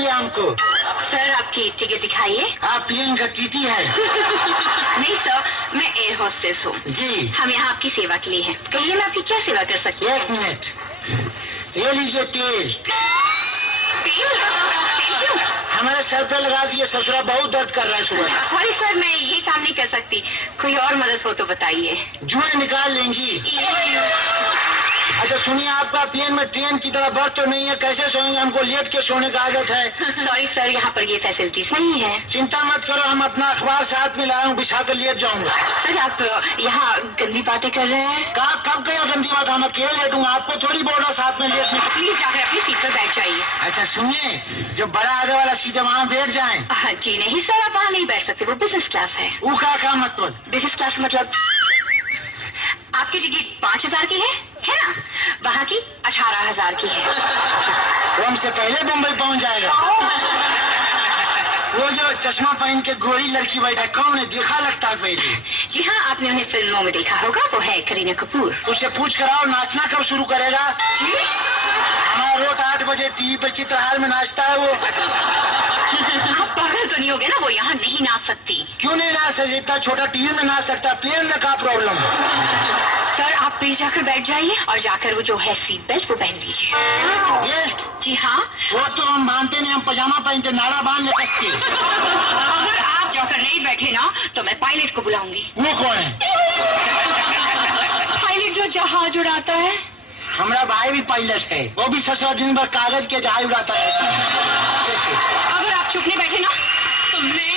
चाहिए हमको। सर आपकी टिकट दिखाइए। आप प्लेन का टीटी है? नहीं सर, मैं एयर होस्टेस हूँ। जी। हम यहाँ आपकी सेवा के लिए हैं। कहिए मैं आपकी क्या सेवा कर सकती हूँ? 1 मिनट, ये लीजिए तेल। तेल क्यों? हमारे सर पे लगा दिए, ससुरा बहुत दर्द कर रहा है सुबह। सॉरी सर, मैं ये काम नहीं कर सकती। कोई और मदद हो तो बताइए। जुए निकाल लेंगी? अच्छा सुनिए, आपका प्लेन में ट्रेन की तरह बर्थ तो नहीं है, कैसे सोएंगे? हमको लेट के सोने का आदत है। सॉरी सर, यहाँ पर ये फैसिलिटीज नहीं है। चिंता मत करो, हम अपना अखबार साथ में लाए हूँ, बिछा कर लेट जाऊंगा। सर आप यहाँ गंदी बातें कर रहे हैं। कब गया गंदी बात? हम अकेले लेटूंगा, आपको थोड़ी बोलना साथ में लेटने। प्लीज जाकर अपनी सीट पर बैठ जाइए। अच्छा सुनिए, जो बड़ा आगे वाला सीट है वहाँ बैठ जाएं। जी नहीं सर, आप वहाँ नहीं बैठ सकते, वो बिजनेस क्लास है। वो क्या मतलब? बिजनेस क्लास मतलब आपकी टिकट 5,000 की है ना? वहाँ की 18,000 की है। वो हमसे पहले मुंबई पहुँच जाएगा। वो जो चश्मा पहन के गोरी लड़की बैठा, कौन है? देखा लगता है पहले। जी हाँ, आपने उन्हें फिल्मों में देखा होगा, वो है करीना कपूर। उससे पूछ कर आओ, नाचना कब शुरू करेगा? जी? हमारा रोज 8 बजे टीवी पे चित्रहार में नाचता है वो। आप पागल तो नहीं हो गए ना? वो यहाँ नहीं नाच सकती। क्यों नहीं नाच सकती? इतना छोटा टीवी में नाच सकता, प्लेन में क्या प्रॉब्लम? सर आप प्लीज जाकर बैठ जाइए और जाकर वो जो है सीट बेल्ट वो पहन लीजिए। बेल्ट? जी हाँ। वो तो हम बांधते नहीं, हम पजामा पहनते, नाड़ा बांध ले कस के। अगर आप जाकर नहीं बैठे ना तो मैं पायलट को बुलाऊंगी। वो कौन है? पायलट जो जहाज उड़ाता है। हमारा भाई भी पायलट है, वो भी ससुरा दिन भर कागज के जहाज उड़ाता है। अगर आप चुप नहीं बैठे ना तो मैं...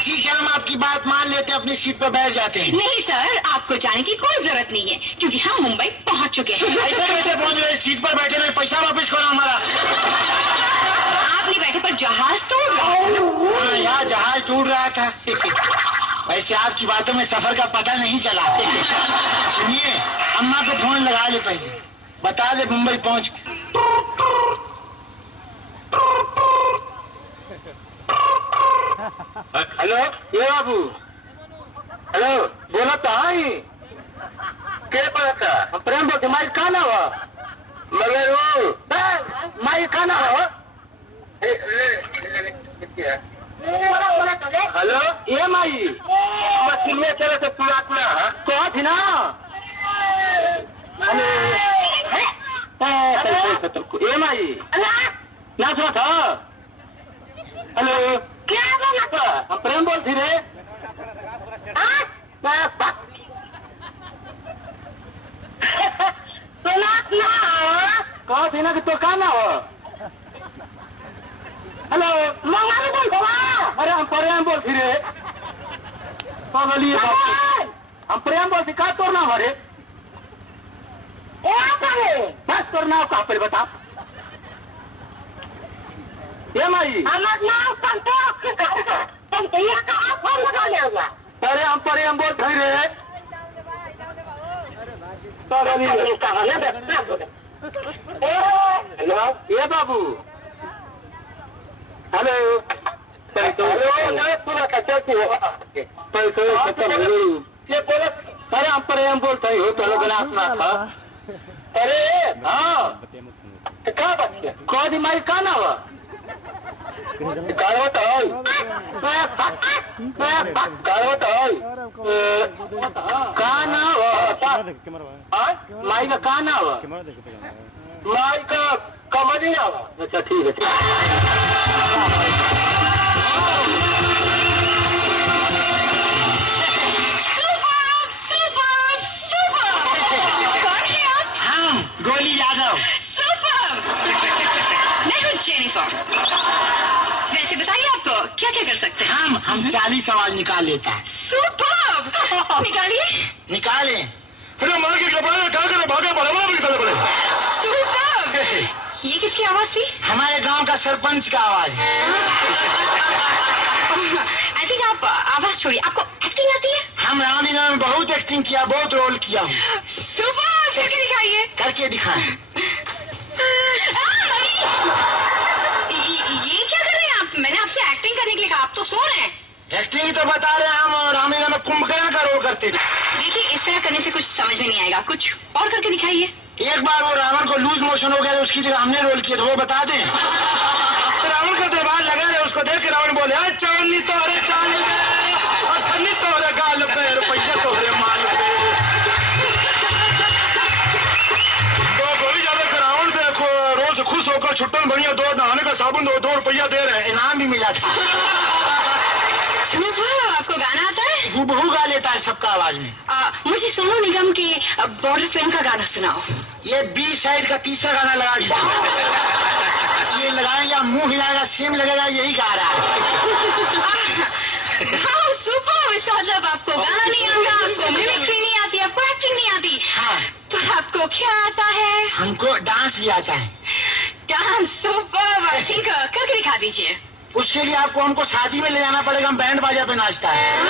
ठीक है, हम आपकी बात मान लेते, अपनी सीट पर बैठ जाते हैं। नहीं सर, आपको जाने की कोई जरूरत नहीं है, क्योंकि हम मुंबई पहुंच चुके हैं। ऐसे कैसे पहुंच गए? सीट पर बैठे में पैसा वापस करो हमारा। आप नहीं बैठे पर जहाज तो उड़ रहा है। यार जहाज टूट रहा था। वैसे आपकी बातों में सफर का पता नहीं चला। सुनिए, अम्मा को फोन लगा ले, पहले बता दे मुंबई पहुंच। हेलो, ये बाबू, हेलो, बोला तो आई के बोला था? प्रेम बोलते माई खाना हो मगर वो माई खाना हो। हेलो, ये माई मछली चले से पूरा कहा थी ना? ये माई ना सुना था? हेलो, क्या बोला था? हम प्रेम बोलती रे। कहा थी ना कि तो कहना हो? हेलो, मंगाली बोल रहा। अरे हम प्रेम बोलती रे। हम प्रेम बोलती, कहा तोर नाम हरे? बस तोर नाम कहा पहले बता। ये माई अरे हम प्रेम बोलते रे। ये बाबू, हेलो, अरे हम प्रेम बोलते ही हो तो लोग नाचना था। अरे हाँ, क्या बच्चे कौन दिमाग का ना हुआ? माई का काना हुआ, माई का कमरी हुआ। अच्छा ठीक है, हम गोली यादव। मैं हूँ जेनिफर। वैसे बताइए आप क्या क्या कर सकते हैं? हम 40 सवाल निकाल लेता है। सुपर्ब! निकालिए। निकाले। अरे मार के कपड़े क्या करे, भागे बड़ा निकाले बड़े। सुपर्ब! ये किसकी आवाज थी? हमारे गांव का सरपंच का आवाज है। आई थिंक आप आवाज छोड़िए, आपको एक्टिंग आती है? हम रामलीला में बहुत एक्टिंग किया, बहुत रोल किया हूँ। सुपर्ब! करके दिखाइए। करके दिखाएं। ये क्या कर रहे हैं आप? मैंने आपसे एक्टिंग करने के लिए कहा, आप तो सो रहे हैं। एक्टिंग तो बता रहे हैं, हम रामलीला में कुंभकर्ण का रोल करते थे। देखिए इस तरह करने से कुछ समझ में नहीं आएगा, कुछ और करके दिखाइए। एक बार वो रावण को लूज मोशन हो गया, उसकी जगह हमने रोल किया, तो वो बता दें। रावण का दरबार लगा रहे, उसको देख के रावण बोले अरे चवन्नी तोरे चाल में और ठन्नी तोरे गाल पे रुपया तोरे माल पे। तो गोली ज्यादा रावण देखो रोज खुश होकर छुट्टन बढ़िया 2 नहाने का साबुन 2 रुपया दे रहे हैं, इनाम भी मिला था। सुपर, आपको गाना आता है? हूबहू गा लेता है सबका आवाज में। मुझे सोनू निगम के बॉर्डर फिल्म का गाना सुनाओ। ये बी साइड का तीसरा गाना लगा दीजिए। ये लगाएगा मुंह हिलाएगा सेम लगेगा, यही गा रहा है। हाँ सुपर, इसका मतलब आपको गाना नहीं आता, आपको मिमिक्री नहीं आती, आपको एक्टिंग नहीं आती। हाँ। तो आपको क्या आता है? हमको डांस भी आता है। डांस सुपर, आई थिंक करके दिखा दीजिए। उसके लिए आपको हमको शादी में ले जाना पड़ेगा, हम बैंड बाजा पे नाचता है।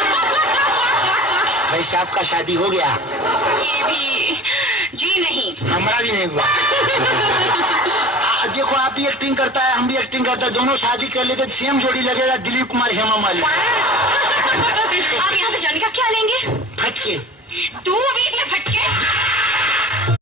वैसे आपका शादी हो गया? ये भी जी नहीं, हमारा भी नहीं हुआ। देखो आप भी एक्टिंग करता है, हम भी एक्टिंग करता है, दोनों शादी कर लेते सेम जोड़ी लगेगा, दिलीप कुमार हेमा मालिनी। आप यहाँ से जाने का क्या लेंगे?